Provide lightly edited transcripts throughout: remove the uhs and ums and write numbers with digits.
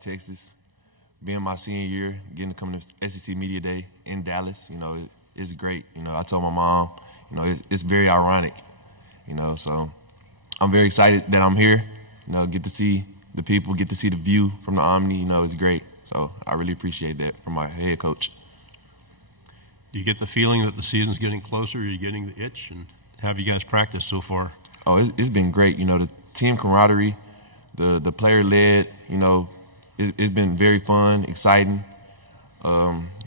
Texas. Being my senior year, getting to come to SEC Media Day in Dallas, it's great. I told my mom, it's very ironic, so I'm very excited that I'm here, get to see the people, get to see the view from the Omni, it's great. So I really appreciate that from my head coach. Do you get the feeling that the season's getting closer? Are you getting the itch? And how have you guys practiced so far? Oh, it's been great. The team camaraderie, the player-led, it's been very fun, exciting.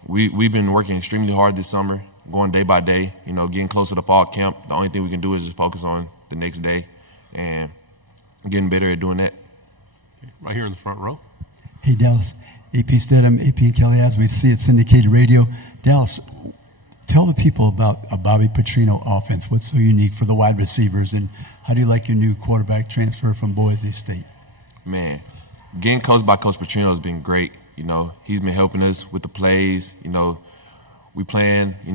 We've been working extremely hard this summer, going day by day, getting closer to fall camp. The only thing we can do is just focus on the next day and getting better at doing that. Right here in the front row. Hey, Dallas. AP Stedham, AP and Kelly, as we see it, syndicated radio. Dallas, tell the people about a Bobby Petrino offense. What's so unique for the wide receivers, and how do you like your new quarterback transfer from Boise State? Man, getting coached by Coach Petrino has been great. He's been helping us with the plays. We plan, we're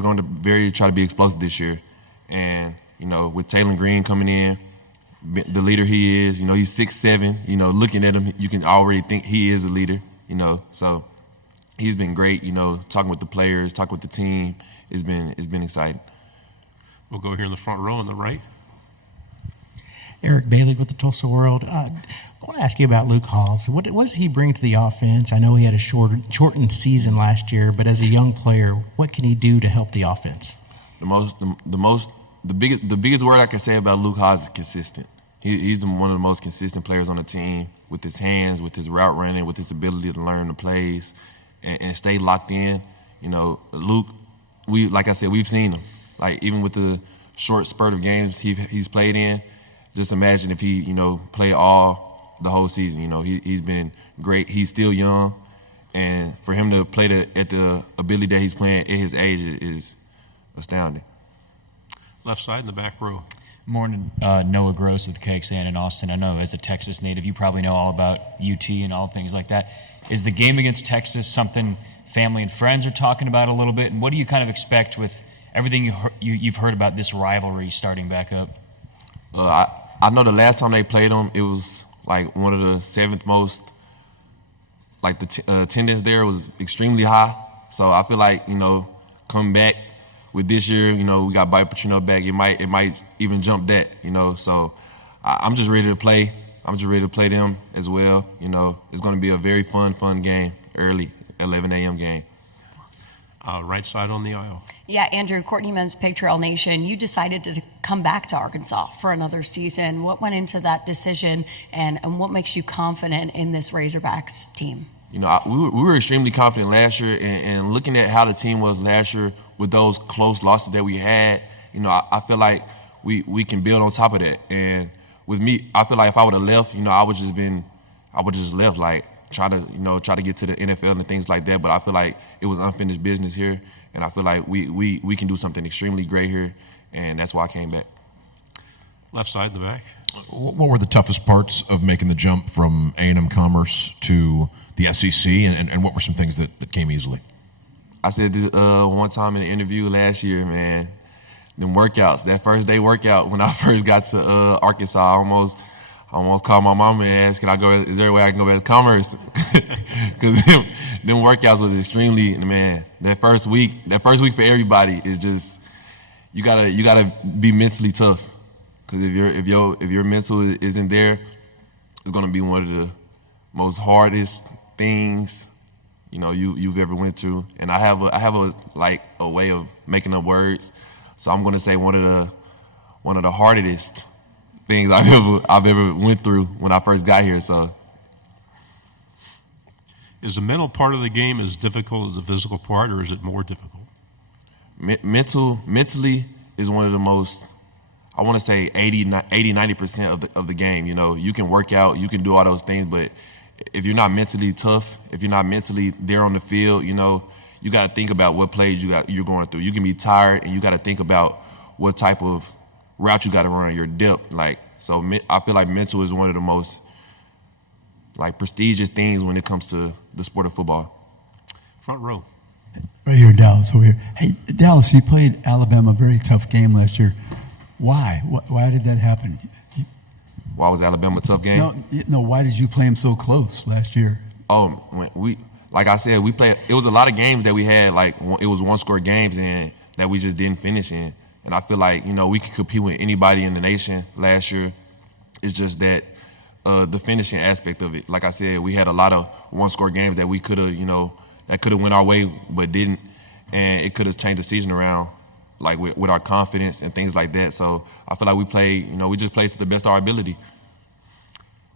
going to try to be explosive this year. And, with Taylen Green coming in, the leader he is, he's 6'7", looking at him, you can already think he is a leader, so he's been great, talking with the players, talking with the team. It's been exciting. We'll go here in the front row on the right. Eric Bailey with the Tulsa World. I want to ask you about Luke Haas. What does he bring to the offense? I know he had a shortened season last year, but as a young player, what can he do to help the offense? The biggest word I can say about Luke Haas is consistent. He's one of the most consistent players on the team with his hands, with his route running, with his ability to learn the plays and stay locked in. Luke, like I said, we've seen him. Like even with the short spurt of games he's played in, just imagine if he, played the whole season. He's been great. He's still young, and for him to play at the ability that he's playing at his age is astounding. Left side in the back row. Morning, Noah Gross with KXAN in Austin. I know as a Texas native, you probably know all about UT and all things like that. Is the game against Texas something family and friends are talking about a little bit? And what do you kind of expect with everything you've heard about this rivalry starting back up? I know the last time they played them, it was like one of the seventh most, like the attendance there was extremely high. So I feel like, coming back with this year, we got Bobby Petrino back. It might even jump that, So I'm just ready to play. I'm just ready to play them as well. It's going to be a very fun game, early, 11 a.m. game. Right side on the aisle. Yeah, Andrew, Courtney Mims, Pig Trail Nation, you decided to come back to Arkansas for another season. What went into that decision, and what makes you confident in this Razorbacks team? We were extremely confident last year, and looking at how the team was last year with those close losses that we had, I feel like we can build on top of that. And with me, I feel like if I would have left, I would just left, like try to get to the NFL and things like that. But I feel like it was unfinished business here, and I feel like we can do something extremely great here, and that's why I came back. Left side in the back. What were the toughest parts of making the jump from A&M Commerce to the SEC, and what were some things that came easily? I said this one time in an interview last year, man, them workouts, that first day workout when I first got to Arkansas, I almost called my mama and asked, is there a way I can go back to Commerce? Because them workouts was extremely, man, that first week for everybody is just, you gotta be mentally tough. Because if your mental isn't there, it's gonna be one of the most hardest things you've ever went through. And I have a way of making up words, so I'm gonna say one of the hardest things I've ever went through when I first got here. So, is the mental part of the game as difficult as the physical part, or is it more difficult? Mentally is one of the most, I want to say 80-90% of the game. You can work out, you can do all those things, but if you're not mentally tough, if you're not mentally there on the field, you got to think about what plays you're going through. You can be tired, and you got to think about what type of route you got to run, your depth. So I feel like mental is one of the most prestigious things when it comes to the sport of football. Front row. Right here, Dallas, over here. Hey, Dallas, you played Alabama, a very tough game last year. Why? Why did that happen? Why was Alabama a tough game? No. Why did you play them so close last year? Oh, when like I said, we played. It was a lot of games that we had. Like it was one-score games and that we just didn't finish in. And I feel like we could compete with anybody in the nation last year. It's just that the finishing aspect of it. Like I said, we had a lot of one-score games that we could have, that could have went our way but didn't, and it could have changed the season around, like with our confidence and things like that. So I feel like we played. We just played to the best of our ability.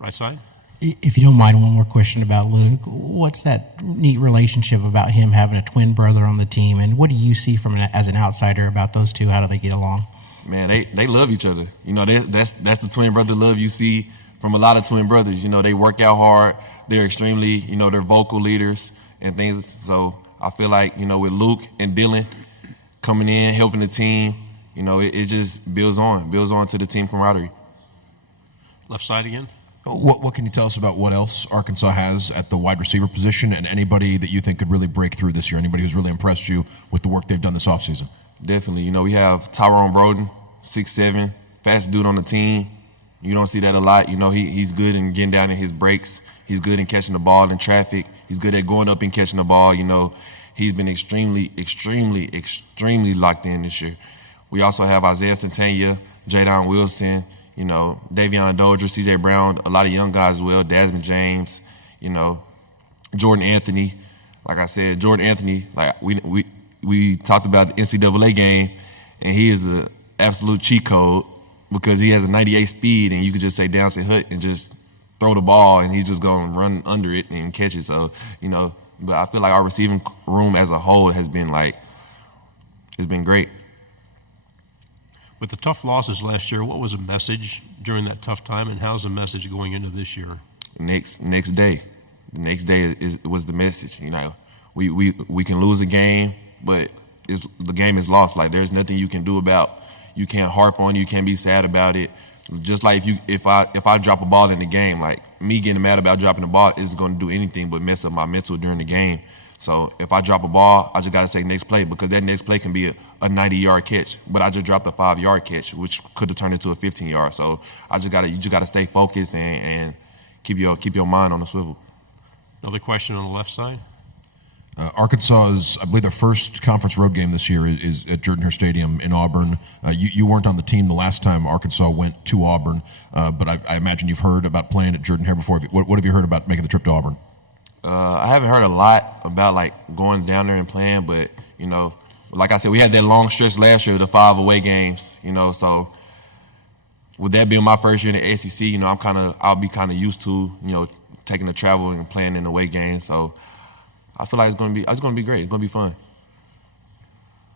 Right side. If you don't mind, one more question about Luke. What's that neat relationship about him having a twin brother on the team, and what do you see as an outsider about those two? How do they get along? Man, they love each other. That's the twin brother love you see from a lot of twin brothers. They work out hard. They're extremely, they're vocal leaders and things. So I feel like, with Luke and Dylan coming in, helping the team, it just builds on to the team camaraderie. Left side again. What can you tell us about what else Arkansas has at the wide receiver position, and anybody that you think could really break through this year? Anybody who's really impressed you with the work they've done this offseason? Definitely. We have Tyrone Broden, 6'7", fastest dude on the team. You don't see that a lot. He's good in getting down in his breaks. He's good in catching the ball in traffic. He's good at going up and catching the ball. He's been extremely, extremely, extremely locked in this year. We also have Isaiah Santana, Jadon Wilson, Davion Dozier, C.J. Brown, a lot of young guys as well, Desmond James, Jordan Anthony. Like I said, Jordan Anthony, like we talked about the NCAA game, and he is an absolute cheat code because he has a 98 speed, and you could just say down, say hut, and just throw the ball, and he's just going to run under it and catch it. So, but I feel like our receiving room as a whole has been it's been great. With the tough losses last year, what was the message during that tough time, and how's the message going into this year? Next day. The next day was the message. We can lose a game, but the game is lost. Like there's nothing you can do about. You can't harp on. You can't be sad about it. Just like if I drop a ball in the game, like me getting mad about dropping the ball isn't going to do anything but mess up my mental during the game. So if I drop a ball, I just got to say next play because that next play can be a 90-yard catch, but I just dropped a 5-yard catch, which could have turned into a 15-yard. So you just got to stay focused and keep your mind on the swivel. Another question on the left side. Arkansas's, I believe, their first conference road game this year is at Jordan-Hare Stadium in Auburn. You weren't on the team the last time Arkansas went to Auburn, but I imagine you've heard about playing at Jordan-Hare before. What have you heard about making the trip to Auburn? I haven't heard a lot about going down there and playing, but like I said, we had that long stretch last year, the 5 away games. So with that being my first year in the SEC, I'll be kind of used to taking the travel and playing in the away games. So I feel like it's gonna be great. It's gonna be fun.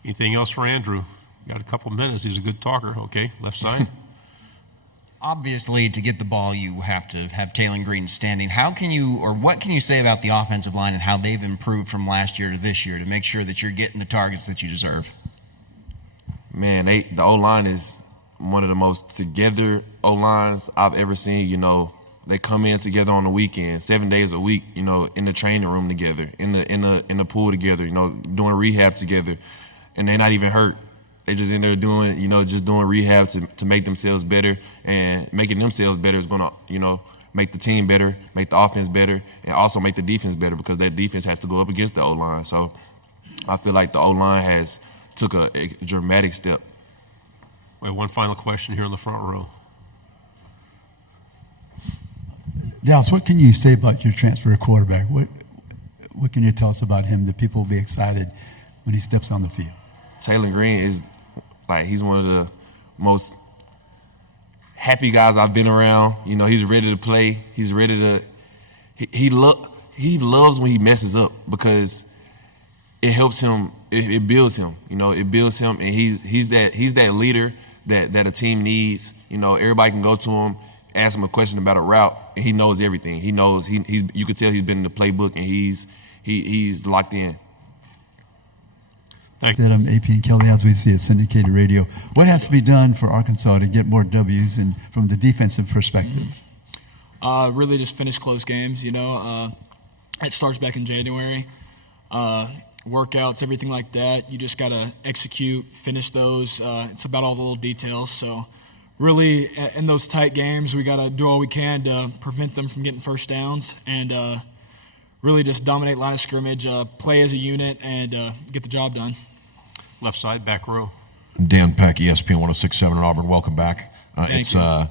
Anything else for Andrew? Got a couple minutes. He's a good talker. Okay, left side. Obviously, to get the ball, you have to have Taylen Green standing. What can you say about the offensive line and how they've improved from last year to this year to make sure that you're getting the targets that you deserve? Man, the O-line is one of the most together O-lines I've ever seen. They come in together on the weekend, 7 days a week, in the training room together, in the pool together, doing rehab together, and they're not even hurt. They just in there doing rehab to make themselves better, and making themselves better is gonna, make the team better, make the offense better, and also make the defense better because that defense has to go up against the O-line. So I feel like the O-line has took a dramatic step. We have one final question here in the front row. Dallas, what can you say about your transfer quarterback? What can you tell us about him that people will be excited when he steps on the field? Taylen Green is he's one of the most happy guys I've been around. He's ready to play. He's ready to. He loves when he messes up because it helps him. It builds him. It builds him, and he's that leader that a team needs. Everybody can go to him, ask him a question about a route, and he knows everything. He knows you could tell he's been in the playbook, and he's locked in. Thanks. That I'm AP and Kelly, as we see at syndicated radio. What has to be done for Arkansas to get more W's and from the defensive perspective? Really just finish close games, It starts back in January. Workouts, everything like that. You just got to execute, finish those. It's about all the little details. So really in those tight games, we got to do all we can to prevent them from getting first downs and really just dominate line of scrimmage, play as a unit, and get the job done. Left side, back row. Dan Peck, ESPN 106.7 in Auburn. Welcome back. Thank you.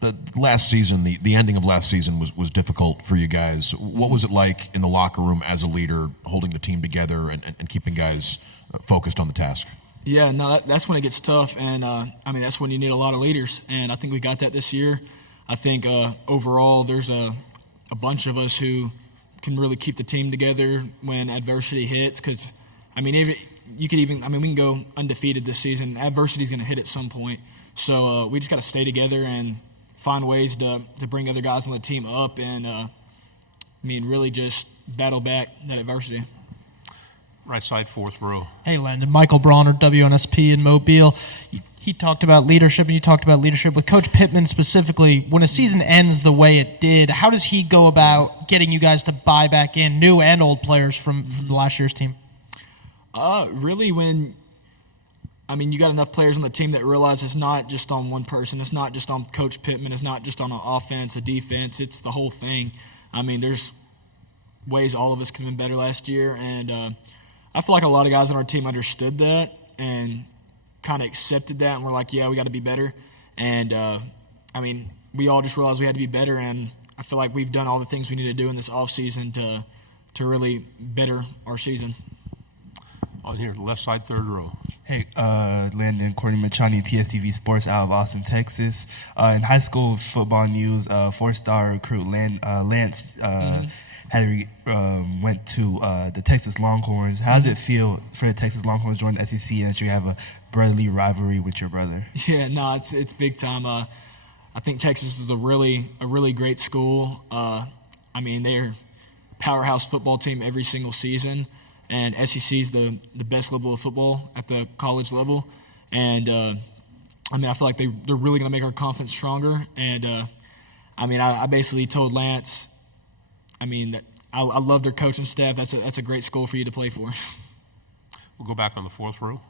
The last season, the ending of last season was difficult for you guys. What was it like in the locker room as a leader, holding the team together and keeping guys focused on the task? Yeah, no, that's when it gets tough, and that's when you need a lot of leaders, and I think we got that this year. I think overall there's a bunch of us who can really keep the team together when adversity hits, because, we can go undefeated this season. Adversity's going to hit at some point, so we just got to stay together and find ways to bring other guys on the team up and, really just battle back that adversity. Right side, fourth row. Hey, Landon. Michael Bronner, WNSP in Mobile. He talked about leadership, and you talked about leadership with Coach Pittman specifically. When a season ends the way it did, how does he go about getting you guys to buy back in new and old players from last year's team? Really, when you got enough players on the team that realize it's not just on one person. It's not just on Coach Pittman. It's not just on an offense, a defense. It's the whole thing. There's ways all of us could have been better last year, and I feel like a lot of guys on our team understood that and kind of accepted that, and we're like, yeah, we got to be better. And, we all just realized we had to be better, and I feel like we've done all the things we need to do in this offseason to really better our season. On here, left side, third row. Hey, Landon, Courtney Machani, TSTV Sports out of Austin, Texas. In high school football news, four-star recruit Lance went to the Texas Longhorns. How does it feel for the Texas Longhorns joining the SEC and that you have a brotherly rivalry with your brother? Yeah, no, it's big time. I think Texas is a really great school. They're a powerhouse football team every single season, and SEC is the best level of football at the college level. And I feel like they're really going to make our confidence stronger. And I basically told Lance, that I love their coaching staff. That's a great school for you to play for. We'll go back on the fourth row.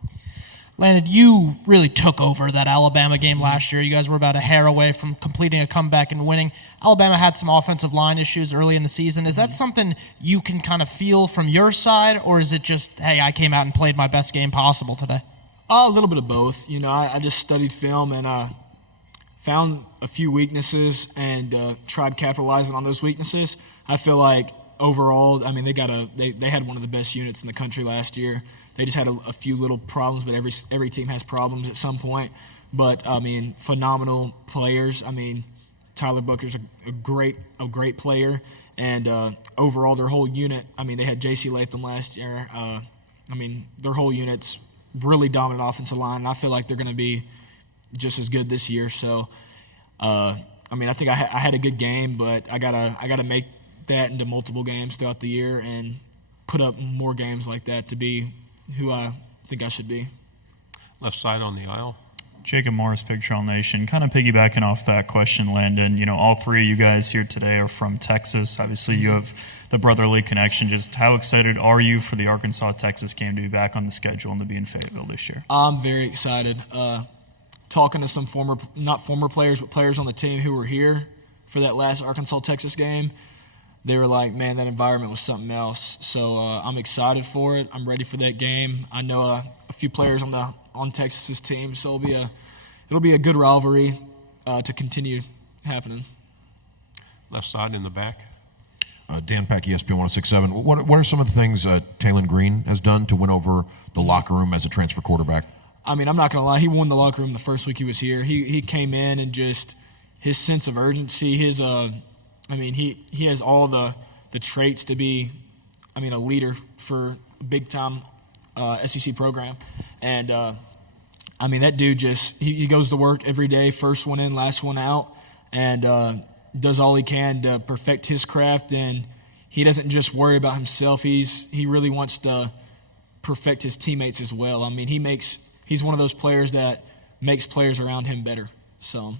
Landon, you really took over that Alabama game last year. You guys were about a hair away from completing a comeback and winning. Alabama had some offensive line issues early in the season. Is that something you can kind of feel from your side, or is it just, hey, I came out and played my best game possible today? A little bit of both. I just studied film and found a few weaknesses and tried capitalizing on those weaknesses. I feel like overall, they had one of the best units in the country last year. They just had a few little problems, but every team has problems at some point. But phenomenal players. Tyler Booker's a great player, and overall their whole unit. They had J.C. Latham last year. Their whole unit's really dominant offensive line, and I feel like they're going to be just as good this year. So, I think I had a good game, but I gotta make that into multiple games throughout the year and put up more games like that to be who I think I should be. Left side on the aisle. Jacob Morris, Big Trail Nation. Kind of piggybacking off that question, Landon, all three of you guys here today are from Texas. Obviously, you have the brotherly connection. Just how excited are you for the Arkansas-Texas game to be back on the schedule and to be in Fayetteville this year? I'm very excited. Talking to some not former players, but players on the team who were here for that last Arkansas-Texas game, they were like, man, that environment was something else. So I'm excited for it. I'm ready for that game. I know a few players on Texas's team, so it'll be a good rivalry to continue happening. Left side in the back. Dan Peck, ESPN 106.7. What are some of the things Taylen Green has done to win over the locker room as a transfer quarterback? I'm not going to lie. He won the locker room the first week he was here. He came in and just his sense of urgency, he has all the traits to be, a leader for a big-time SEC program. And, that dude just he goes to work every day, first one in, last one out, and does all he can to perfect his craft. And he doesn't just worry about himself. He really wants to perfect his teammates as well. He's one of those players that makes players around him better. So,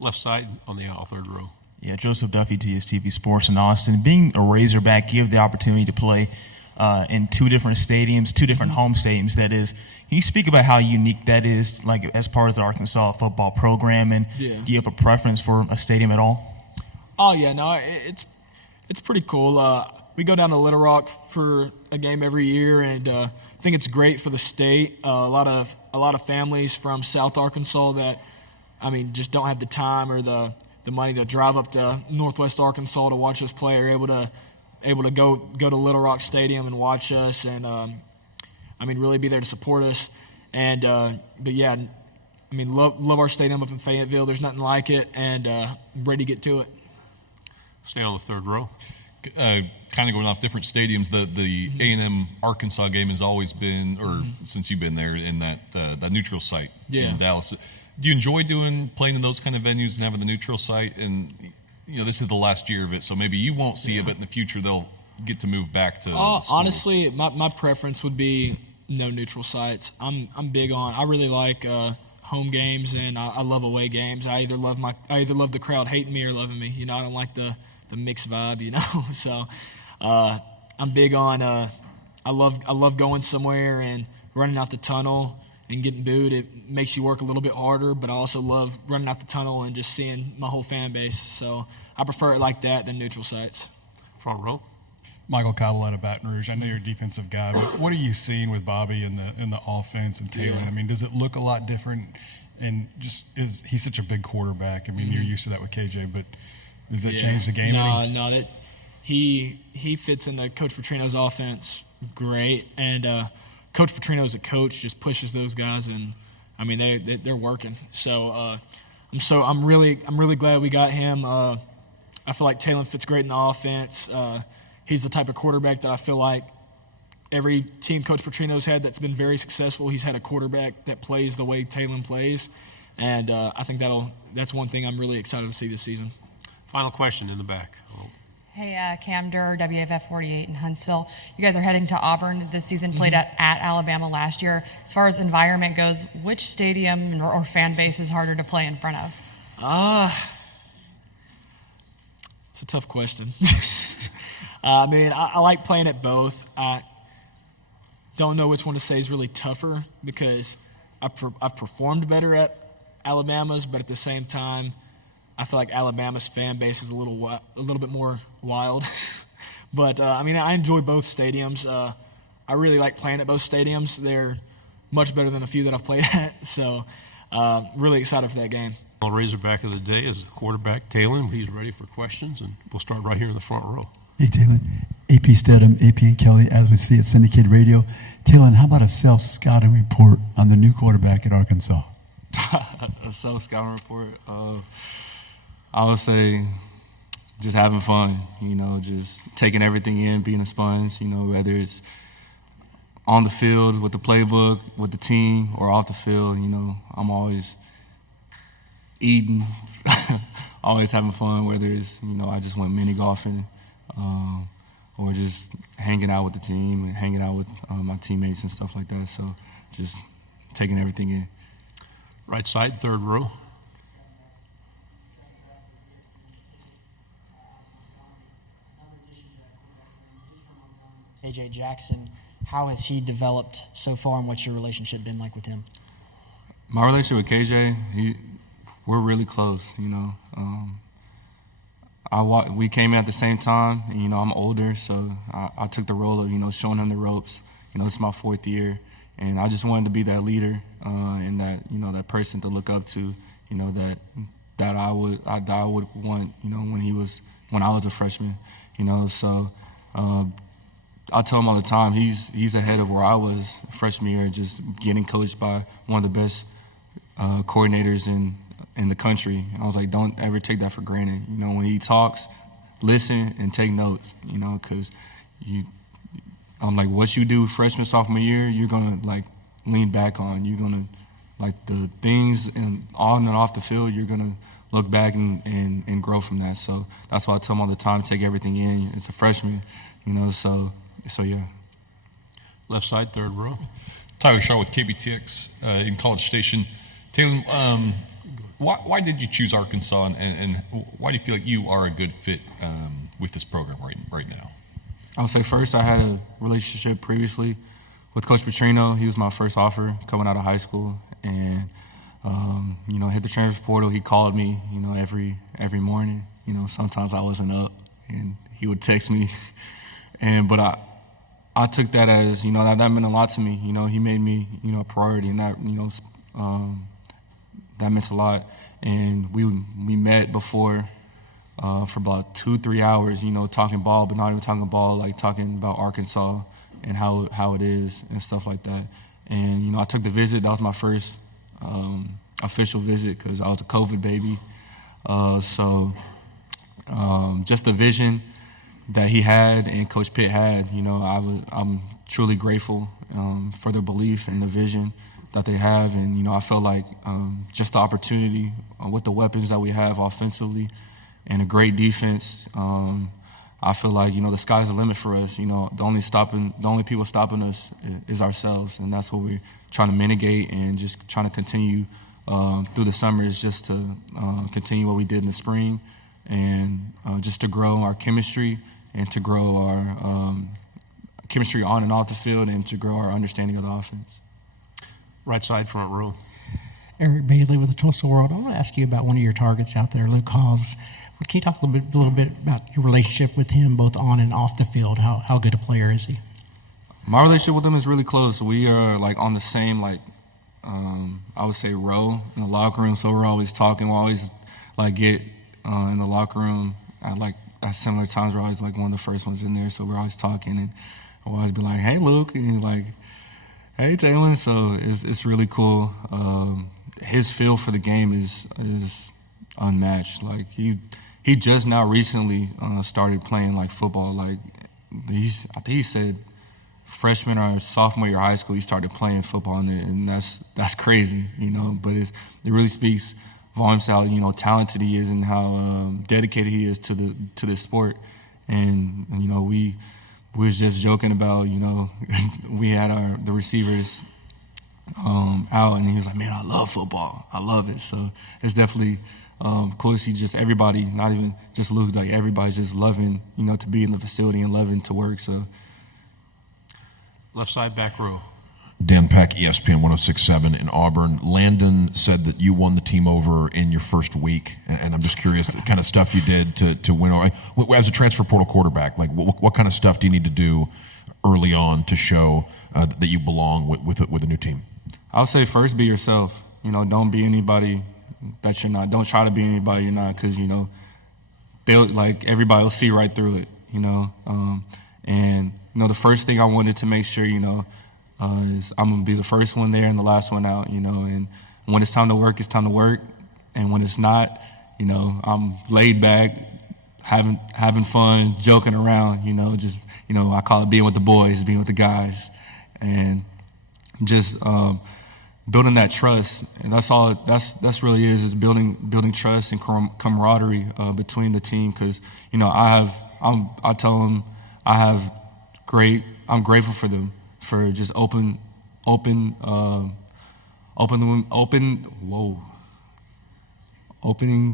left side on the aisle, third row. Yeah, Joseph Duffy, TSTV Sports in Austin. Being a Razorback, you have the opportunity to play in 2 different stadiums, 2 different home stadiums. That is, can you speak about how unique that is, like as part of the Arkansas football program? And Yeah. do you have a preference for a stadium at all? Oh yeah, no, it's pretty cool. We go down to Little Rock for a game every year, and I think it's great for the state. A lot of families from South Arkansas that, I mean, just don't have the time or the money to drive up to Northwest Arkansas to watch us play, are able to go to Little Rock Stadium and watch us, and I mean, really be there to support us. And but yeah, I mean, love our stadium up in Fayetteville. There's nothing like it, and ready to get to it. Stay on the third row. Kind of going off different stadiums, the A&M Arkansas game has always been, or since you've been there, in that neutral site in Dallas. Do you enjoy playing in those kind of venues and having the neutral site? And this is the last year of it, so maybe you won't see it, but in the future they'll get to move back to. Honestly, my preference would be no neutral sites. I'm big on. I really like home games, and I love away games. I either love the crowd hating me or loving me. I don't like the mixed vibe. So I'm big on. I love going somewhere and running out the tunnel and getting booed. It makes you work a little bit harder, but I also love running out the tunnel and just seeing my whole fan base. So I prefer it like that than neutral sites. Front row. Michael Cobble out of Baton Rouge. I know you're a defensive guy, but what are you seeing with Bobby in the offense and Taylen? Yeah. I mean, does it look a lot different? And he's such a big quarterback. I mean, you're used to that with KJ, but does that change the game? No, that he fits into Coach Petrino's offense great, and Coach Petrino as a coach just pushes those guys, and I mean they're working. So I'm really glad we got him. I feel like Taylen fits great in the offense. He's the type of quarterback that I feel like every team Coach Petrino's had that's been very successful, he's had a quarterback that plays the way Taylen plays, and I think that's one thing I'm really excited to see this season. Final question in the back. Hey, Cam Durr, WFF 48 in Huntsville. You guys are heading to Auburn this season, played at Alabama last year. As far as environment goes, which stadium or fan base is harder to play in front of? It's a tough question. I mean, I like playing at both. I don't know which one to say is really tougher because I've performed better at Alabama's, but at the same time, I feel like Alabama's fan base is a little bit more wild. But, I mean, I enjoy both stadiums. I really like playing at both stadiums. They're much better than a few that I've played at. So, really excited for that game. Razorback of the day is quarterback Taylen. He's ready for questions, and we'll start right here in the front row. Hey, Taylen. AP Stedham, AP and Kelly, as we see at syndicated radio. Taylen, how about a self-scouting report on the new quarterback at Arkansas? A self-scouting report of, I would say, just having fun, just taking everything in, being a sponge, whether it's on the field with the playbook, with the team, or off the field, I'm always eating, always having fun, whether it's, I just went mini golfing or just hanging out with the team and hanging out with my teammates and stuff like that. So just taking everything in. Right side, third row. AJ Jackson, how has he developed so far, and what's your relationship been like with him? My relationship with KJ, we're really close, we came in at the same time, and, I'm older, so I took the role of, showing him the ropes. This is my 4th year, and I just wanted to be that leader and that, that person to look up to, that I would want, when I was a freshman, so I tell him all the time, he's ahead of where I was freshman year, just getting coached by one of the best coordinators in the country. I was like, don't ever take that for granted. When he talks, listen and take notes, because I'm like, what you do freshman, sophomore year, you're going to, lean back on. You're going to, the things on and off the field, you're going to look back and grow from that. So that's why I tell him all the time, take everything in. It's a freshman, so yeah. Left side, third row. Tyler Shaw with KBTX in College Station. Taylen, why did you choose Arkansas, and why do you feel like you are a good fit with this program right now? I'll say first, I had a relationship previously with Coach Petrino. He was my first offer coming out of high school, and hit the transfer portal. He called me, every morning. Sometimes I wasn't up, and he would text me, but I took that as that meant a lot to me. He made me a priority, and that that meant a lot. And we met before. For about 2-3 hours, talking ball, but not even talking ball, like talking about Arkansas and how it is and stuff like that. And, I took the visit. That was my first official visit because I was a COVID baby. Just the vision that he had and Coach Pitt had, I'm truly grateful for their belief and the vision that they have. And, I felt like just the opportunity with the weapons that we have offensively, and a great defense. I feel like the sky's the limit for us. The only people stopping us is ourselves, and that's what we're trying to mitigate and just trying to continue through the summer is just to continue what we did in the spring, and just to grow our chemistry and to grow our chemistry on and off the field, and to grow our understanding of the offense. Right side, front row. Eric Bailey with the Tulsa World. I want to ask you about one of your targets out there, Luke Hawes. Can you talk a little bit about your relationship with him, both on and off the field? How good a player is he? My relationship with him is really close. We are on the same I would say row in the locker room. So we're always talking. We always get in the locker room at similar times. We're always one of the first ones in there. So we're always talking, and I'll always be like, "Hey, Luke," and he's like, "Hey, Taylen." So it's really cool. His feel for the game is unmatched. He just now recently started playing football. I think he said freshman or sophomore year of high school he started playing football, and that's crazy, But it really speaks volumes to how talented he is and how dedicated he is to this sport. And we was just joking about we had the receivers out, and he was like, "Man, I love football. I love it." So it's definitely cool to see just everybody, not even just Luke, everybody's just loving, to be in the facility and loving to work. So left side, back row. Dan Peck, ESPN 106.7 in Auburn. Landon said that you won the team over in your first week, and I'm just curious the kind of stuff you did to win over. As a transfer portal quarterback, what kind of stuff do you need to do early on to show that you belong with a new team? I'll say first, be yourself. Don't be anybody that you're not. Don't try to be anybody you're not, because they'll everybody will see right through it. And the first thing I wanted to make sure is I'm gonna be the first one there and the last one out. And when it's time to work, it's time to work, and when it's not, I'm laid back, having fun, joking around. I call it being with the boys, being with the guys, and just building that trust. And that's all. That's really is building trust and camaraderie between the team. Because I tell them I'm grateful for them for just opening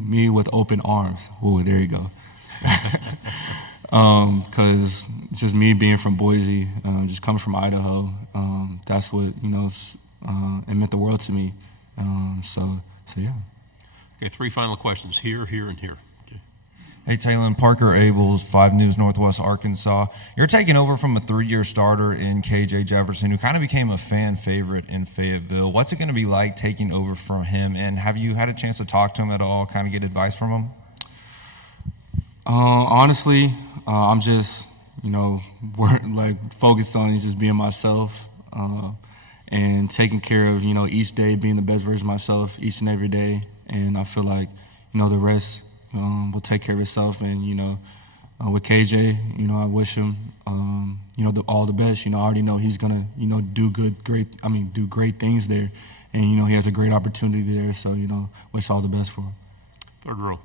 me with open arms. Whoa, there you go. Because just me being from Boise, just coming from Idaho, that's what it meant the world to me. So yeah. Okay, 3 final questions here, and here. Okay. Hey, Taylen, Parker Abels, 5 News Northwest Arkansas. You're taking over from a 3-year starter in KJ Jefferson, who kind of became a fan favorite in Fayetteville. What's it going to be like taking over from him, and have you had a chance to talk to him at all, kind of get advice from him? Honestly, I'm just, focused on just being myself and taking care of, each day, being the best version of myself each and every day. And I feel like, the rest will take care of itself. And, with KJ, I wish him, all the best. I already know he's going to, do great things there. And, he has a great opportunity there. So, wish all the best for him. Third row.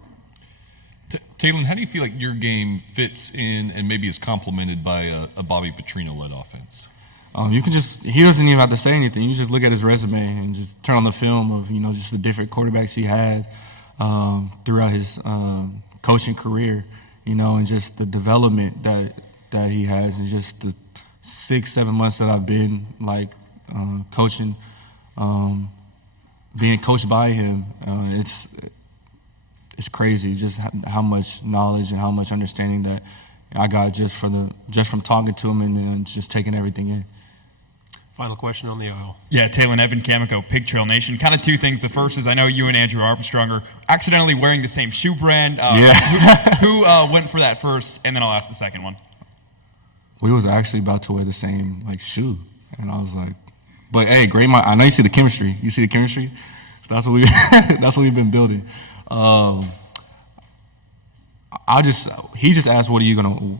Taylen, how do you feel like your game fits in and maybe is complemented by a Bobby Petrino-led offense? He doesn't even have to say anything. You just look at his resume and just turn on the film of, just the different quarterbacks he had throughout his coaching career, and just the development that that he has, and just the 6-7 months that I've been like coaching, being coached by him, it's crazy just how much knowledge and how much understanding that I got just from talking to him and just taking everything in. Final question on the aisle. Yeah, Taylen, Evan Kamiko, Pig Trail Nation. Kind of two things. The first is I know you and Andrew Armstrong are accidentally wearing the same shoe brand. Who went for that first? And then I'll ask the second one. We was actually about to wear the same like shoe, and I was like, but hey, great. I know you see the chemistry. You see the chemistry. So that's what we've been building. He just asked, what are you gonna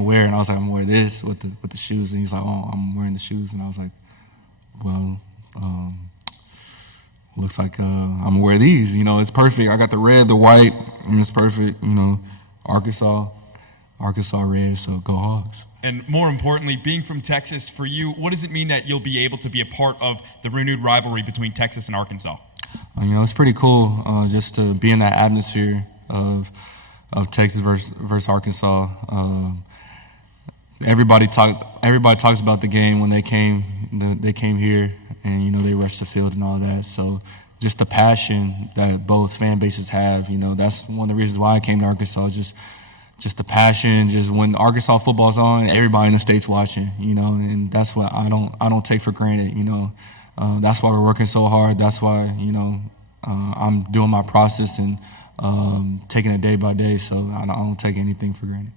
wear? And I was like, I'm gonna wear this with the shoes. And he's like, oh, I'm wearing the shoes. And I was like, well, looks like I'm gonna wear these. It's perfect. I got the red, the white, and it's perfect. Arkansas red. So go Hogs. And more importantly, being from Texas, for you, what does it mean that you'll be able to be a part of the renewed rivalry between Texas and Arkansas? It's pretty cool just to be in that atmosphere of Texas versus Arkansas. Everybody talks about the game when they came here, and they rushed the field and all that. So just the passion that both fan bases have, that's one of the reasons why I came to Arkansas. Just the passion. Just when Arkansas football's on, everybody in the state's watching. And that's what I don't take for granted. That's why we're working so hard. That's why I'm doing my process and taking it day by day. So I don't take anything for granted.